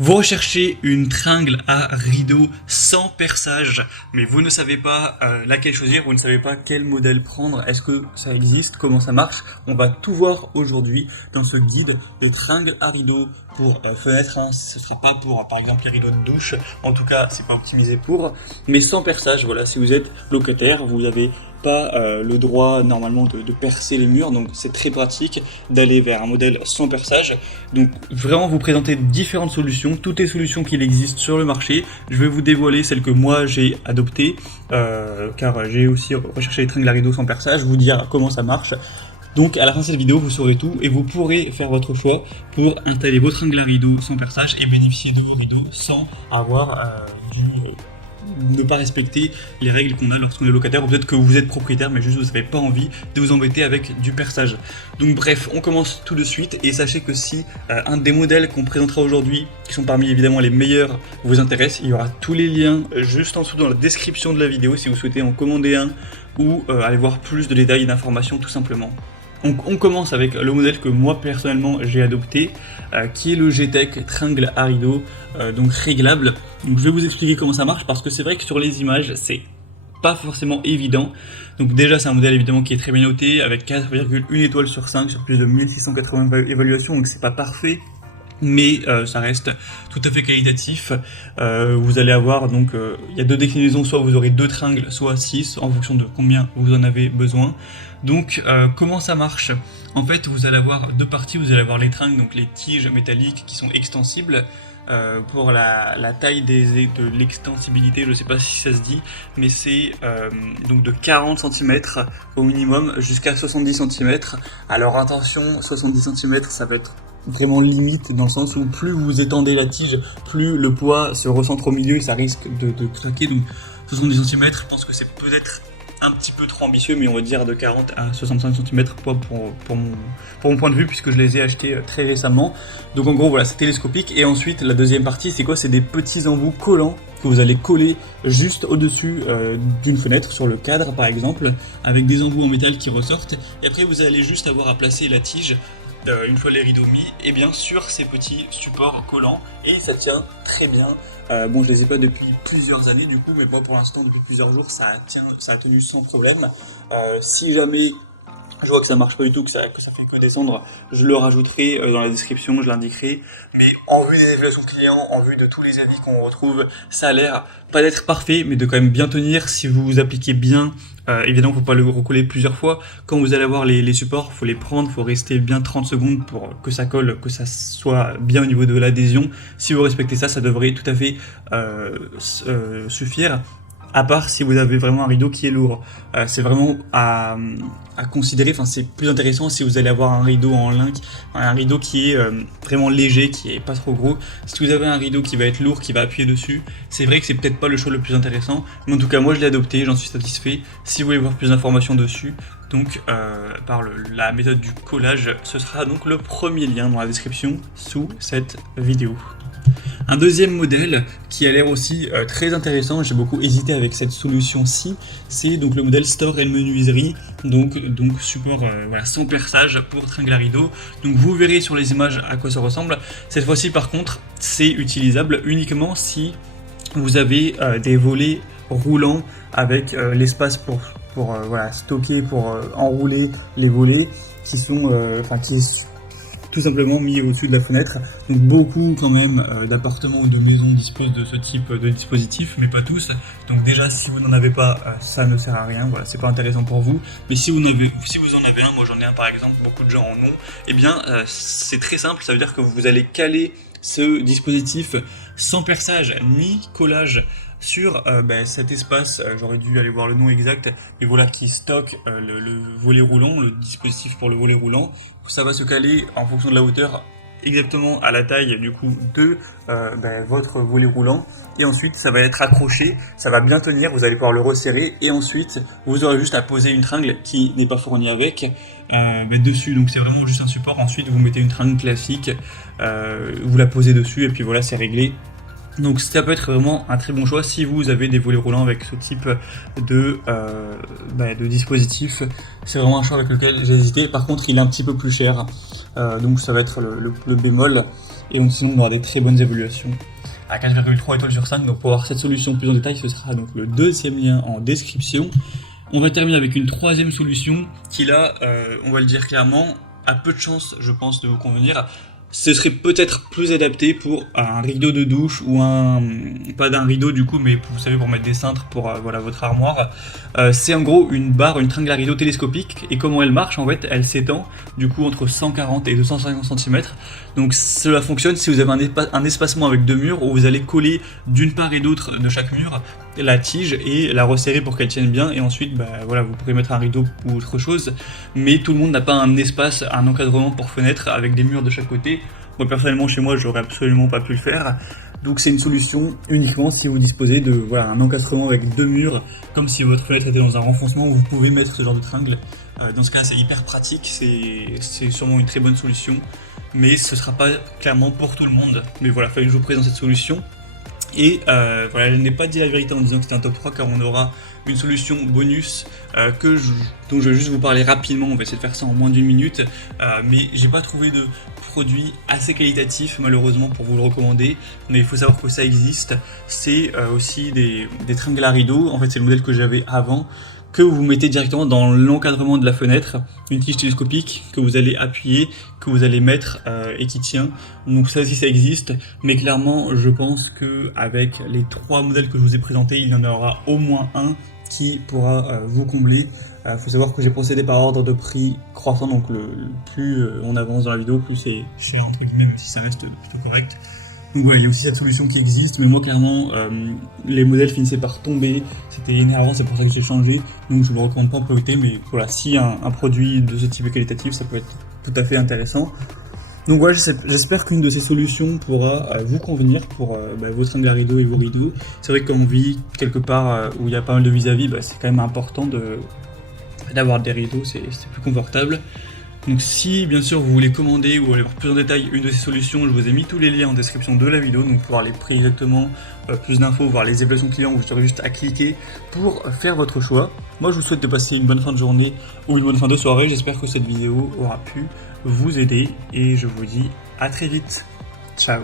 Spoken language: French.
Vous recherchez une tringle à rideau sans perçage, mais vous ne savez pas laquelle choisir, vous ne savez pas quel modèle prendre, est-ce que ça existe, comment ça marche. On va tout voir aujourd'hui dans ce guide de tringle à rideau pour fenêtre, hein. Ce ne serait pas pour par exemple les rideaux de douche, en tout cas c'est pas optimisé pour, mais sans perçage. Voilà, si vous êtes locataire, vous avez pas le droit normalement de percer les murs, donc c'est très pratique d'aller vers un modèle sans perçage. Donc vraiment vous présenter différentes solutions, toutes les solutions qu'il existe sur le marché. Je vais vous dévoiler celle que moi j'ai adoptée, car j'ai aussi recherché les tringles à rideau sans perçage, vous dire comment ça marche. Donc à la fin de cette vidéo, vous saurez tout et vous pourrez faire votre choix pour installer vos tringles à rideau sans perçage et bénéficier de vos rideaux sans avoir ne pas respecter les règles qu'on a lorsqu'on est locataire, ou peut-être que vous êtes propriétaire mais juste vous n'avez pas envie de vous embêter avec du perçage. Donc bref, on commence tout de suite et sachez que si un des modèles qu'on présentera aujourd'hui, qui sont parmi évidemment les meilleurs, vous intéresse, il y aura tous les liens juste en dessous dans la description de la vidéo si vous souhaitez en commander un ou aller voir plus de détails et d'informations tout simplement. Donc on commence avec le modèle que moi personnellement j'ai adopté, qui est le G-Tech Tringle à rideau, donc réglable. Donc je vais vous expliquer comment ça marche parce que c'est vrai que sur les images c'est pas forcément évident. Donc déjà c'est un modèle évidemment qui est très bien noté avec 4,1 étoiles sur 5 sur plus de 1680 évaluations, donc c'est pas parfait. Mais ça reste tout à fait qualitatif. Vous allez avoir donc il y a deux déclinaisons, soit vous aurez 2 tringles, soit 6 en fonction de combien vous en avez besoin. Donc comment ça marche? En fait vous allez avoir deux parties, vous allez avoir les tringles, donc les tiges métalliques qui sont extensibles. Pour la taille de l'extensibilité, je ne sais pas si ça se dit, mais c'est donc de 40 cm au minimum jusqu'à 70 cm. Alors attention, 70 cm ça va être vraiment limite dans le sens où plus vous étendez la tige, plus le poids se recentre au milieu et ça risque de craquer. Donc 70 cm, je pense que c'est peut-être un petit peu trop ambitieux, mais on va dire de 40 à 65 cm pour mon point de vue, puisque je les ai achetés très récemment. Donc en gros voilà, c'est télescopique. Et ensuite la deuxième partie c'est quoi? C'est des petits embouts collants que vous allez coller juste au-dessus d'une fenêtre, sur le cadre par exemple, avec des embouts en métal qui ressortent. Et après vous allez juste avoir à placer la tige une fois les rideaux mis, et bien sur ces petits supports collants, et ça tient très bien. Bon, je les ai pas depuis plusieurs années du coup, mais moi pour l'instant depuis plusieurs jours ça a tenu sans problème. Si jamais je vois que ça marche pas du tout, que ça fait que descendre, je le rajouterai dans la description, je l'indiquerai. Mais en vue des évaluations clients, en vue de tous les avis qu'on retrouve, ça a l'air pas d'être parfait, mais de quand même bien tenir si vous vous appliquez bien. Évidemment, faut pas le recoller plusieurs fois. Quand vous allez avoir les supports, faut les prendre, faut rester bien 30 secondes pour que ça colle, que ça soit bien au niveau de l'adhésion. Si vous respectez ça, ça devrait tout à fait suffire. À part si vous avez vraiment un rideau qui est lourd. C'est vraiment à considérer, enfin c'est plus intéressant si vous allez avoir un rideau en lin, un rideau qui est vraiment léger, qui est pas trop gros. Si vous avez un rideau qui va être lourd, qui va appuyer dessus, c'est vrai que c'est peut-être pas le choix le plus intéressant, mais en tout cas moi je l'ai adopté, j'en suis satisfait. Si vous voulez voir plus d'informations dessus, donc par la méthode du collage, ce sera donc le premier lien dans la description sous cette vidéo. Un deuxième modèle qui a l'air aussi très intéressant, j'ai beaucoup hésité avec cette solution-ci, c'est donc le modèle store et menuiserie, donc support voilà, sans perçage pour tringle à rideau. Donc vous verrez sur les images à quoi ça ressemble. Cette fois-ci par contre, c'est utilisable uniquement si vous avez des volets roulants avec l'espace pour voilà, stocker, pour enrouler les volets qui sont qui est tout simplement mis au-dessus de la fenêtre. Donc beaucoup quand même d'appartements ou de maisons disposent de ce type de dispositif, mais pas tous. Donc déjà si vous n'en avez pas, ça ne sert à rien, voilà, c'est pas intéressant pour vous. Mais si vous en avez un, moi j'en ai un par exemple, beaucoup de gens en ont, et bien c'est très simple, ça veut dire que vous allez caler ce dispositif sans perçage ni collage sur cet espace, j'aurais dû aller voir le nom exact, mais voilà, qui stocke le volet roulant, le dispositif pour le volet roulant. Ça va se caler en fonction de la hauteur exactement à la taille du coup de votre volet roulant, et ensuite ça va être accroché, ça va bien tenir, vous allez pouvoir le resserrer, et ensuite vous aurez juste à poser une tringle qui n'est pas fournie avec dessus. Donc c'est vraiment juste un support, ensuite vous mettez une tringle classique, vous la posez dessus et puis voilà, c'est réglé. Donc ça peut être vraiment un très bon choix si vous avez des volets roulants avec ce type de dispositif. C'est vraiment un choix avec lequel j'ai hésité. Par contre, il est un petit peu plus cher, donc ça va être le bémol. Et donc sinon, on aura des très bonnes évaluations à 4,3 étoiles sur 5. Donc pour voir cette solution plus en détail, ce sera donc le deuxième lien en description. On va terminer avec une troisième solution qui là, on va le dire clairement, a peu de chance, je pense, de vous convenir. Ce serait peut-être plus adapté pour un rideau de douche ou pas d'un rideau du coup, mais vous savez, pour mettre des cintres pour voilà, votre armoire. C'est en gros une barre, une tringle à rideau télescopique, et comment elle marche en fait, elle s'étend du coup entre 140 et 250 cm. Donc cela fonctionne si vous avez un espacement avec deux murs où vous allez coller d'une part et d'autre de chaque mur la tige et la resserrer pour qu'elle tienne bien, et ensuite voilà, vous pourrez mettre un rideau ou autre chose, mais tout le monde n'a pas un espace, un encadrement pour fenêtre avec des murs de chaque côté. Moi personnellement chez moi j'aurais absolument pas pu le faire, donc c'est une solution uniquement si vous disposez de voilà, un encadrement avec deux murs, comme si votre fenêtre était dans un renfoncement où vous pouvez mettre ce genre de tringle. Dans ce cas c'est hyper pratique, c'est sûrement une très bonne solution, mais ce sera pas clairement pour tout le monde. Mais voilà, il fallait que je vous présente cette solution. Et voilà, elle n'est pas dit la vérité en disant que c'était un top 3, car on aura une solution bonus dont je vais juste vous parler rapidement. On va essayer de faire ça en moins d'une minute, mais j'ai pas trouvé de produit assez qualitatif malheureusement pour vous le recommander, mais il faut savoir que ça existe. C'est aussi des tringles à rideaux, en fait c'est le modèle que j'avais avant, que vous mettez directement dans l'encadrement de la fenêtre, une tige télescopique que vous allez appuyer, que vous allez mettre et qui tient. Donc ça aussi ça existe, mais clairement je pense que avec les trois modèles que je vous ai présentés, il y en aura au moins un qui pourra vous combler. Faut savoir que j'ai procédé par ordre de prix croissant, donc plus on avance dans la vidéo, plus c'est cher entre guillemets, même si ça reste plutôt correct. Donc ouais, il y a aussi cette solution qui existe, mais moi clairement, les modèles finissaient par tomber, c'était énervant, c'est pour ça que j'ai changé, donc je ne vous recommande pas en priorité, mais voilà, si un produit de ce type est qualitatif, ça peut être tout à fait intéressant. Donc voilà, j'espère qu'une de ces solutions pourra vous convenir pour vos tringles à rideaux et vos rideaux. C'est vrai que quand on vit quelque part où il y a pas mal de vis-à-vis, c'est quand même important d'avoir des rideaux, c'est plus confortable. Donc si bien sûr vous voulez commander ou aller voir plus en détail une de ces solutions, je vous ai mis tous les liens en description de la vidéo, donc pour voir les prix exactement, plus d'infos, voir les évaluations clients, vous aurez juste à cliquer pour faire votre choix. Moi je vous souhaite de passer une bonne fin de journée ou une bonne fin de soirée, j'espère que cette vidéo aura pu vous aider et je vous dis à très vite. Ciao.